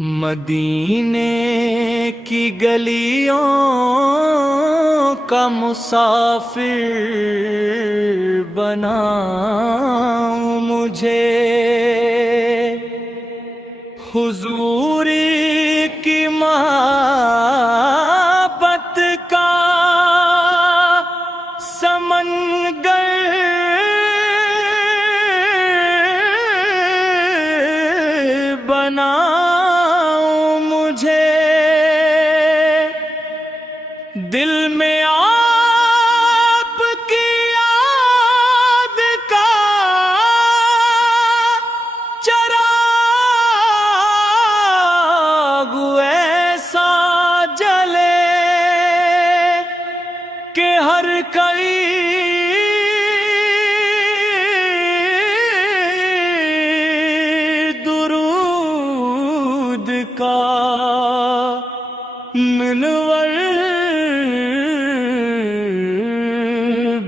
مدینے کی گلیوں کا مسافر بناؤ مجھے، حضور کی محبت کا سمندر بناؤ مجھے، دل میں آپ کی یاد کا چراغ ایسا جلے کہ ہر کوئی درود کا منور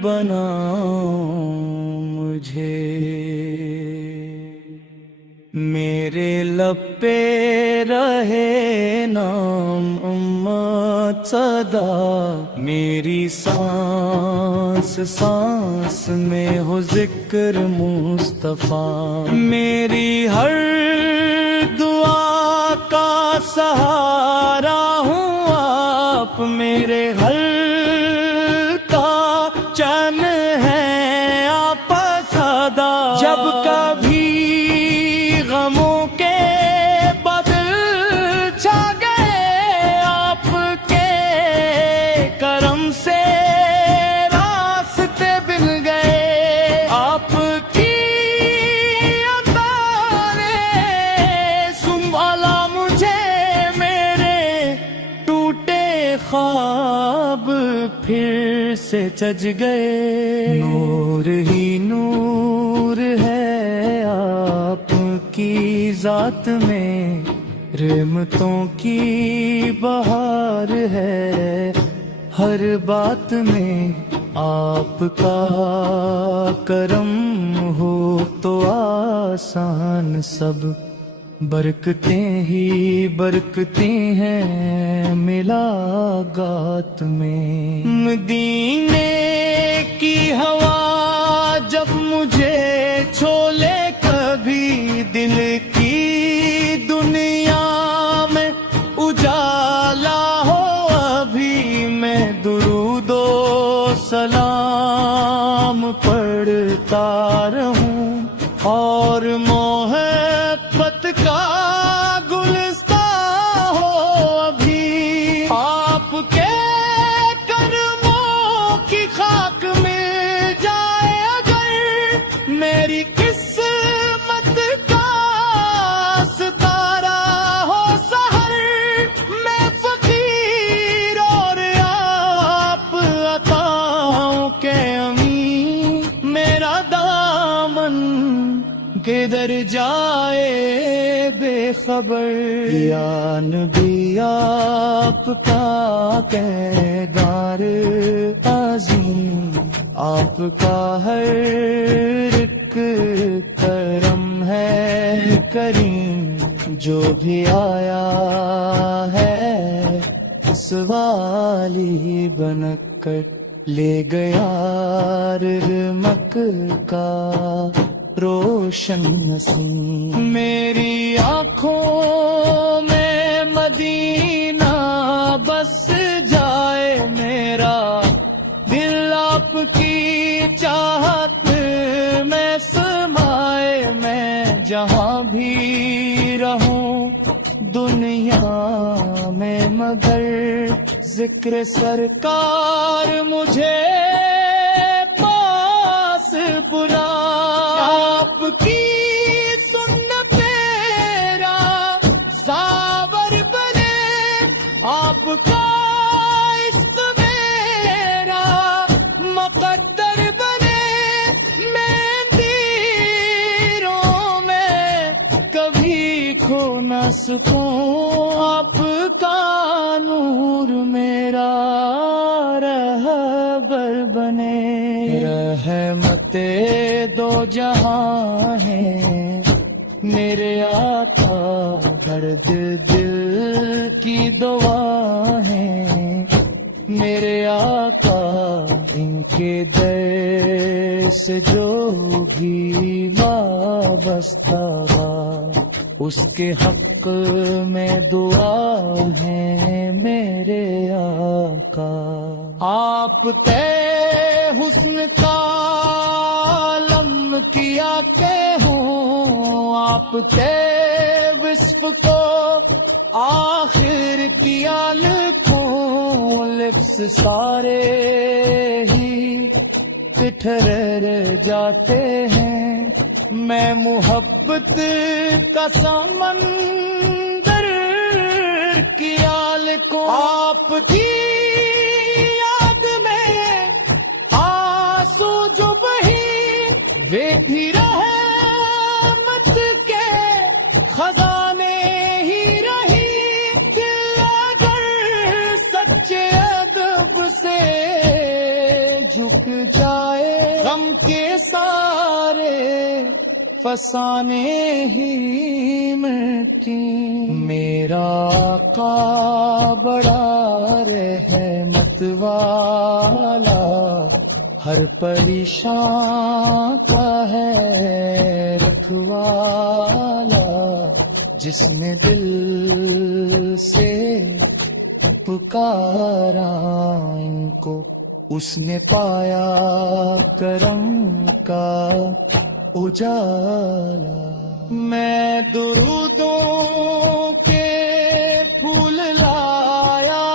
بناؤ مجھے، میرے لب پہ رہے نام امت صدا، میری سانس سانس میں ہو ذکر مصطفیٰ، میری ہر دعا کا سہارا ہوں آپ، میرے ہر کا چین ہے آپ صدا، جب کبھی غموں کے بدل چھا گئے آپ کے کرم سے راستے مل گئے، آپ کی عطا نے سنبھالا مجھے، میرے ٹوٹے خواب پھر سے سج گئے، نور ہی نور ہے آپ کی ذات میں، رحمتوں کی بہار ہے ہر بات میں، آپ کا کرم ہو تو آسان سب، برکتیں ہی برکتیں ہیں ملاقات میں، مدینے کی ہوا جب مجھے چھولے کبھی دل کی دنیا میں اجالا ہو، ابھی میں درود و سلام پڑھتا رہوں اور محبت کا گلستاں ہو، ابھی آپ کے کرموں کی خاک مل جائے اگر، میری قسمت کا ستارہ ہو سحر، میں فقیر اور آپ عطاؤں کے امین، میرا دامن کدھر جائے بے خبر، یا نبی آپ کا کردار عظیم، آپ کا ہر ایک کرم ہے کریم، جو بھی آیا ہے سوالی بن کر لے گیا مکہ روشن نسیم، میری آنکھوں میں مدینہ بس جائے، میرا دل آپ کی چاہت میں سمائے، میں جہاں بھی رہوں دنیا میں مگر ذکر سرکار مجھے پاس بلا، آپ کی سنت میرا ساور بنے، آپ کا عشق میرا مقدر بنے، میں اندھیروں میں کبھی کھو نہ سکوں، آپ کا نور میرا رہبر بنے، رحمت دو جہاں ہے میرے آقا ہر دل کی دعا ہے میرے آقا، ان کے در سے جو بھی وابستہ اس کے حق میں دعا ہے میرے آقا۔ آپ تے حسن کا علم کیا کہ ہوں، آپ تے وصف کو آخر کیا لکھوں، لفظ سارے ہی ٹھہر جاتے ہیں، میں محبت کا سمندر کیا لکھوں، آپ کی یاد میں آنسو جو بہی وہ بھی رحمت کے خزانے ہی رہی، دل اگر سچے ادب سے جھک جائے، غم کے سارے فسانے ہی مٹی۔ میرا آقا بڑا رحمت والا، ہر پریشان کا ہے رکھوالا، جس نے دل سے پکارا ان کو اس نے پایا کرم کا اجالا۔ میں درودوں کے پھول لایا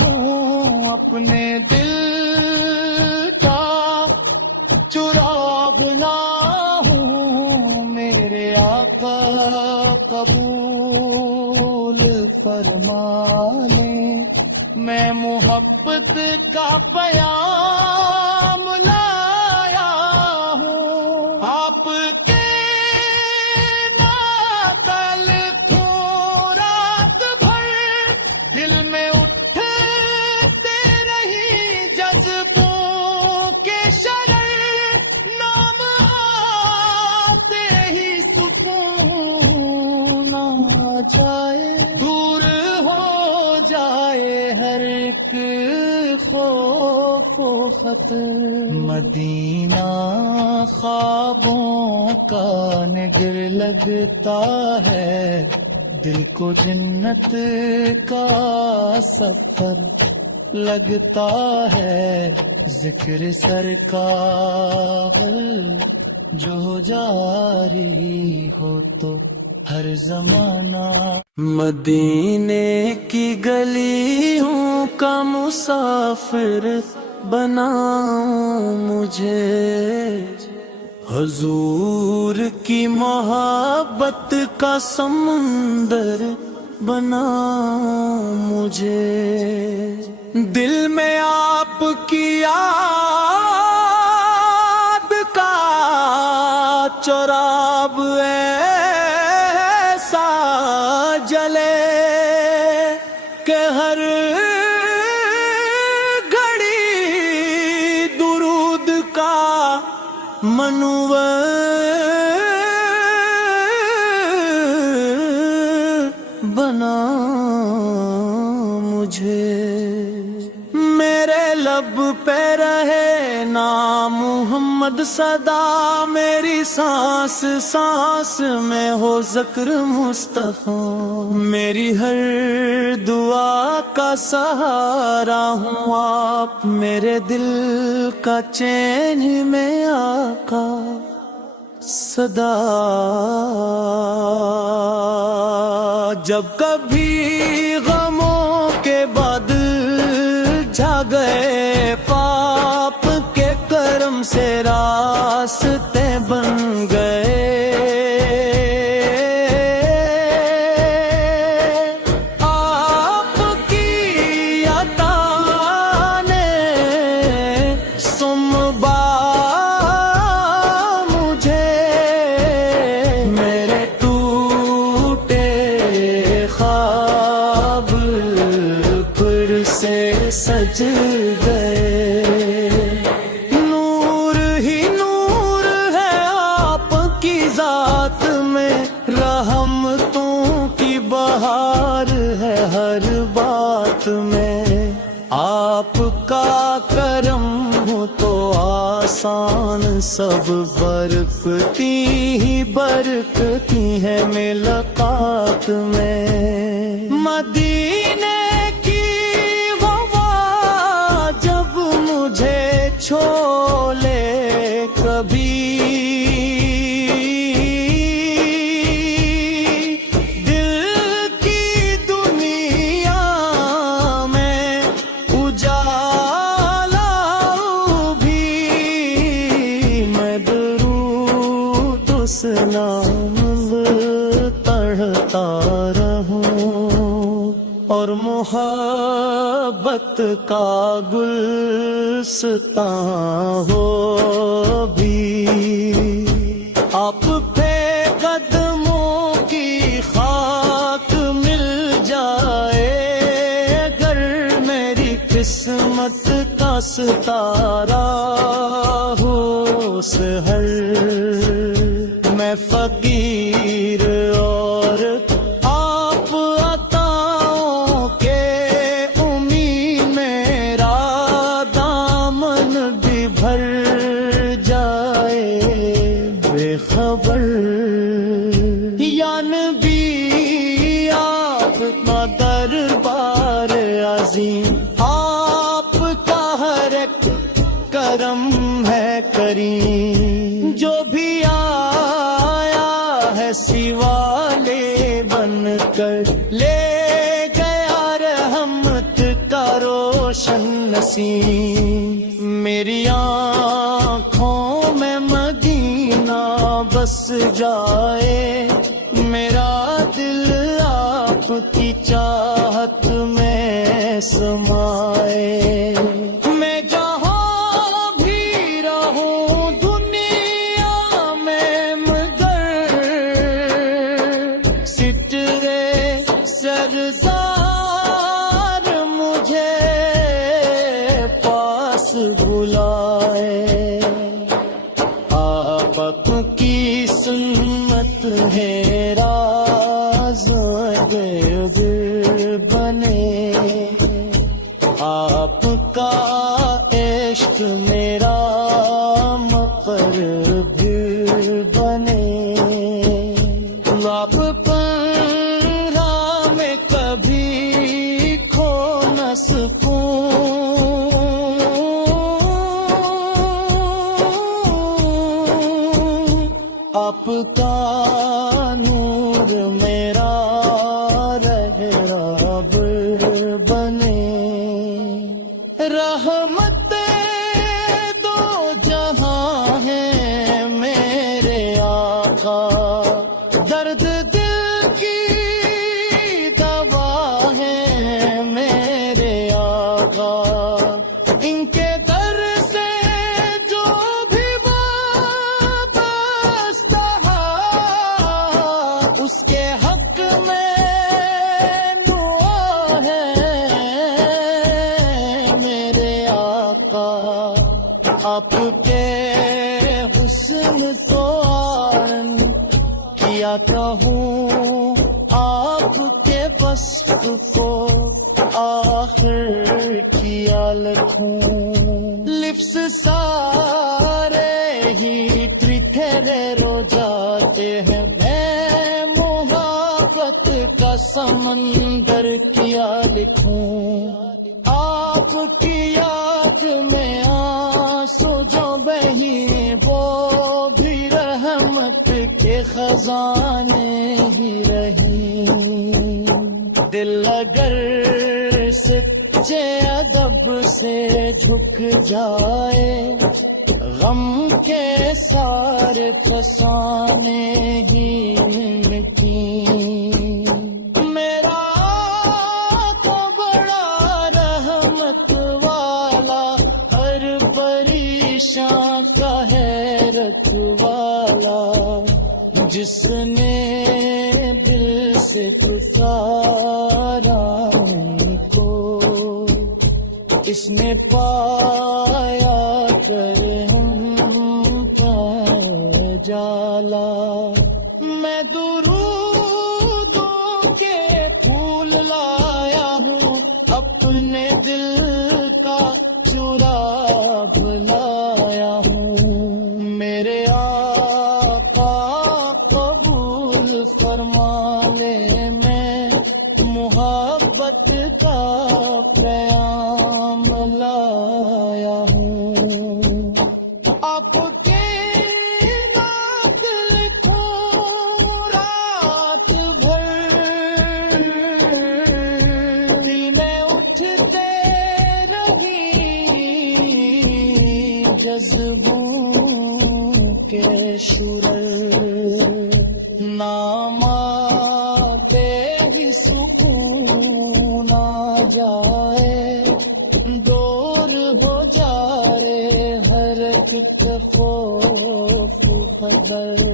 ہوں، اپنے دل کا چراغ نہ ہوں، میرے آقا قبول فرما لیں، میں محبت کا پیام لایا ہوں، آپ کے ناقل کو رات بھر دل میں اٹھتے رہی جذبوں کے شرر، نام آتے ہی سکون آ جائے، دور ہو جائے ہر ایک خوف و خطر۔ مدینہ خوابوں کا نگر لگتا ہے، دل کو جنت کا سفر لگتا ہے، ذکر سرکار جو جاری ہو تو ہر زمانہ۔ مدینے کی گلیوں کا مسافر بناؤ مجھے، حضور کی محبت کا سمندر بناؤ مجھے، دل میں آپ کی یاد کا چراغ ایسا جلے کہ ہر گھڑی درود کا منور بنا مجھے، میرے لب پہ رہے نام محمد صدا، میری سانس سانس میں ہو ذکر مصطفیٰ، میری ہر دعا کا سہارا ہوں آپ، میرے دل کا چین میں آقا صدا، جب کبھی غموں کے بادل چھا گئے، پاپ کے کرم سے راستے بن گئے، آپ کی عطا نے سنبھالا مجھے، میرے ٹوٹے خواب پھر سے سج گئے، نور ہی نور ہے آپ کی ذات میں، رحمتوں کی بہار ہے ہر بات میں، آپ کا کرم ہو تو آسان سب برکتی ہی برکتی ہے ملاقات میں۔ مدینے کی ہوا جب مجھے چھولے کبھی، نام پڑھتا رہوں اور محبت کا گلستان ہو بھی، آپ پہ قدموں کی خاک مل جائے، اگر میری قسمت کا ستارہ ہو سحر، میں فقیر اور آپ عطاؤں کے امید، میرا دامن بھی بھر جائے بے خبر۔ یا نبی آپ کا دربار عظیم، آپ کا ہر ایک کرم ہے کریم، جو بھی سوالے بن کر لے گیا رحمت کا روشن نسیم، میری آنکھوں میں مدینہ بس جائے، میرا دل آپ کی چاہت میں سمائے، میں جہاں بھی رہوں دنیا میں سردار مجھے پاس بلائے، آپ کی سنت ہے راز غیب بنے، آپ کا عشق میرا مقرب بنے، آپ کبھی کھو نہ سکوں، آپ کا نور میرا رہب بنے، رحمت دو جہاں ہے میرے آقا، درد دل کی ان کے در سے جو بھی وابستہ اس کے حق میں دعا ہے میرے آقا، آپ کے حسن کو عالم کیا کہوں، آپ کے وصف کو آخر کیا لکھوں، لفظ سارے ہی تھرے رو جاتے ہیں، میں محبت کا سمندر کیا لکھوں، آپ کی یاد میں آنسو جو بہی وہ بھی رحمت کے خزانے ہی رہی، دل اگر سچے ادب سے جھک جائے، غم کے سارے فسانے ہی مٹی، میرا آقا بڑا رحمت والا، ہر پریشان کا حیرت والا، جس نے دل سے پکارا ان کو، اس نے پایا کرے ہم پائے جالا، میں درودوں کے پھول لایا ہوں، اپنے دل کا چرا لایا ہوں، میرے آقا قبول فرما لے، میں محبت کا پیام لایا ہوں، آپ کے نعت لکھوں رات بھر، دل میں اٹھتے نہیں جذبوں کے شرر، نام آتے ہی سکون آ جائے، دور ہو جائے ہر ایک خوف خبر،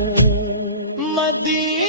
مدینہ